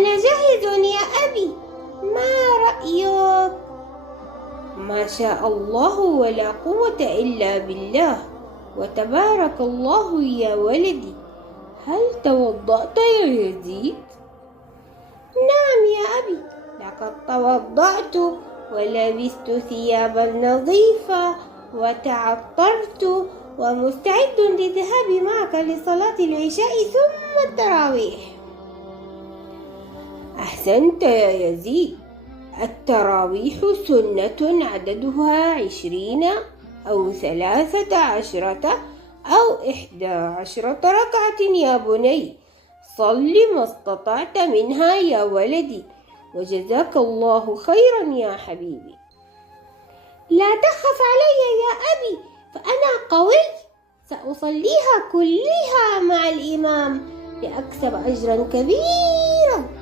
أنا جاهز يا أبي، ما رأيك؟ ما شاء الله ولا قوة إلا بالله، وتبارك الله يا ولدي. هل توضأت يا يزيد؟ نعم يا أبي، لقد توضأت ولبست ثيابا نظيفة وتعطرت ومستعد للذهاب معك لصلاة العشاء ثم التراويح. أحسنت يا يزيد، التراويح سنة عددها 20 أو 13 أو 11 ركعة يا بني، صل ما استطعت منها يا ولدي، وجزاك الله خيرا يا حبيبي. لا تخف علي يا أبي، فأنا قوي، سأصليها كلها مع الإمام لأكسب أجرا كبيرا.